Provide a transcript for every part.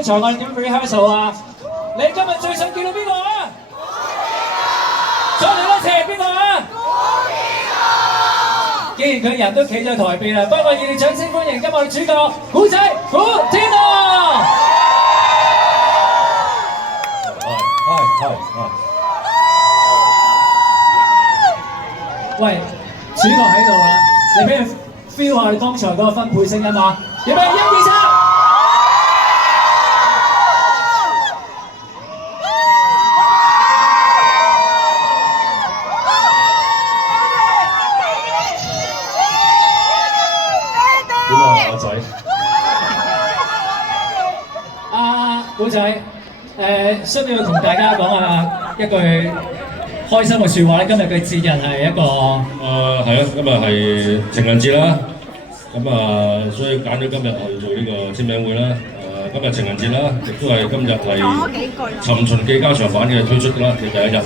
剛才我哋點 rehearsal 啊？你今日最想見到邊個啊？再嚟多次邊個啊？既然佢人都企喺台邊啦，不如我熱烈掌聲歡迎今日嘅主角古仔古天樂。喂，主角喺度啊！你俾佢 feel 下你剛才嗰個分配聲音啊！預備，1、2、3。點啊，阿仔？阿古仔，需唔需要同大家講下一句開心嘅説話咧？今日嘅節日係一個係啊，今日係情人節啦，咁所以揀咗今日去做呢個簽名會啦。今日情人節啦，亦都係今日係《尋秦記》加長版嘅推出啦嘅第一日啦。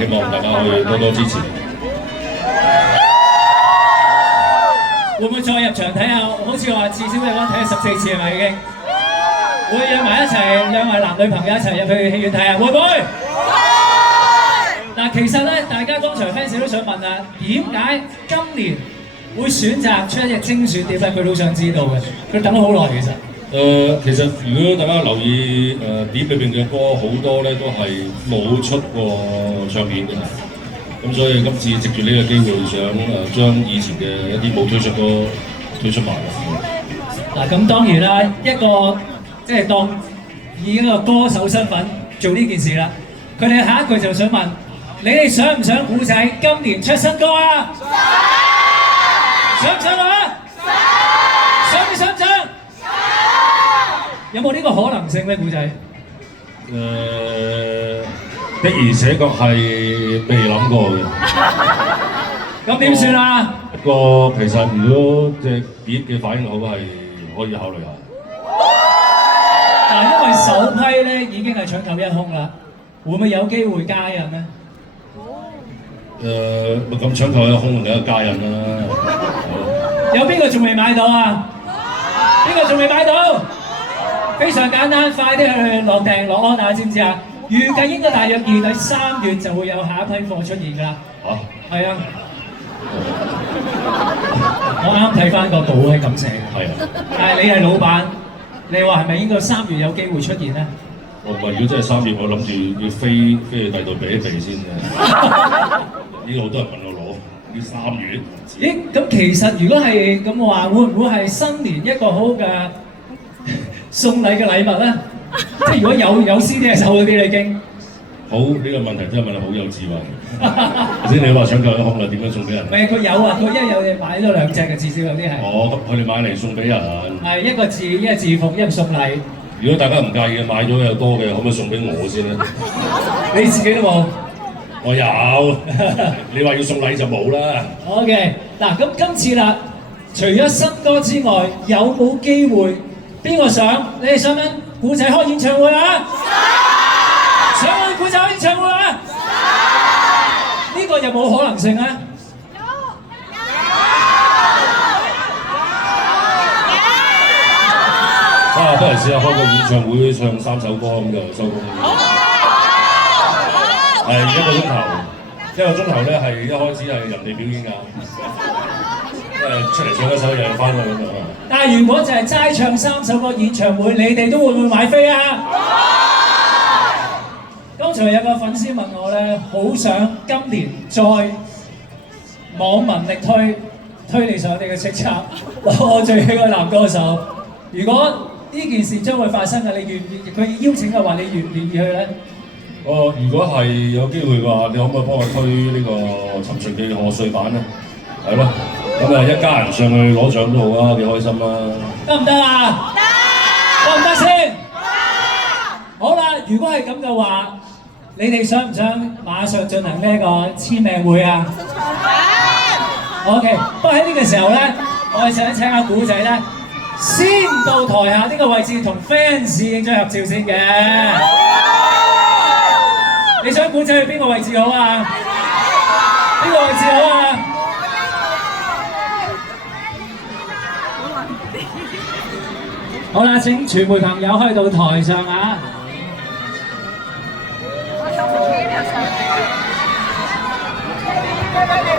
希望大家可以多多支持。會唔會再入場睇下？好似話至少你講睇咗14次係咪已經？會約埋一齊，兩位男女朋友一齊入去戲院睇下，會唔會？嗱，其實咧，大家剛才 fans 都想問啊，點解今年會選擇出一隻精選碟咧？佢都想知道嘅，佢等咗好耐其實。其實如果大家留意碟裏邊嘅歌，好多咧都係冇出過唱片嘅，咁所以今次藉住呢個機會，想將以前嘅一啲冇推出歌推出埋。嗱，咁當然啦，一個即係當以一個歌手身份做呢件事啦。佢哋下一句就想問：你哋想唔想古仔今年出新歌啊？想唔想啊？想唔想？有冇呢個可能性咧，古仔？的而且確係未諗過嘅。咁點算啊？不過其實如果隻碟嘅反應好，係可以考慮下。嗱，因為首批咧已經係搶購一空啦，會唔會有機會加印咧？咁搶購一空，梗係加印啦。有邊個仲未買到啊？邊個仲未買到？非常簡單，快啲去落訂落 order，知唔知啊？預計應該大約2、3月就會有下一批貨出現㗎啦。嚇？係啊。我啱睇翻個稿係咁寫嘅。係啊。但係你係老闆，你話係咪應該3月有機會出現咧？我唔係，如果真係3月，我諗住要飛去第度避一避先嘅。呢個好多人問我攞，要3月。咦？咁其實如果係咁話，會唔會係新年一個好嘅送禮嘅禮物咧？即係如果有 CD 喺手嗰啲，你已經好呢個問題真係問得好有智慧。頭先你話搶購一空啦，點樣送俾人？唔係佢有啊，佢一有嘢買咗2隻嘅，至少有啲係。咁佢哋買嚟送俾人。係一個字奉，一個送禮。如果大家唔介意嘅，買咗有多嘅，可唔可以送俾我先咧？你自己都冇。我有。你話要送禮就冇啦。OK， 嗱咁今次啦，除咗新歌之外，有冇機會？邊個想？你哋想唔想古仔開演唱會啊？想去古仔開演唱會啊？呢個有冇可能性啊？不如試下開個演唱會，唱3首歌咁就收工。係1個鐘頭咧，係一開始係人哋表演㗎。出嚟唱一首又翻去咁樣。但係如果就係齋唱3首歌演唱會，你哋都會唔會買飛啊？剛才有個粉絲問我咧，好想今年再網民力推你上你嘅叱咤，我最喜愛男歌手。如果呢件事將會發生嘅，你願意？佢邀請嘅話，你願唔願意去咧？如果係有機會嘅話，你可唔可以幫我推呢個《尋秦記》嘅賀歲版咧？係咯。咁一家人上去攞獎都好啊，幾開心啊！得唔得啊？得唔得先？好啦，如果係咁嘅話，你哋想唔想馬上進行呢一個簽名會啊？OK， 不過喺呢個時候咧，我哋想請阿古仔咧，先到台下呢個位置同 fans 影張合照先嘅。你想古仔去邊個位置好啊？邊個位置好啊？好啦，請傳媒朋友去到台上啊！拜拜你。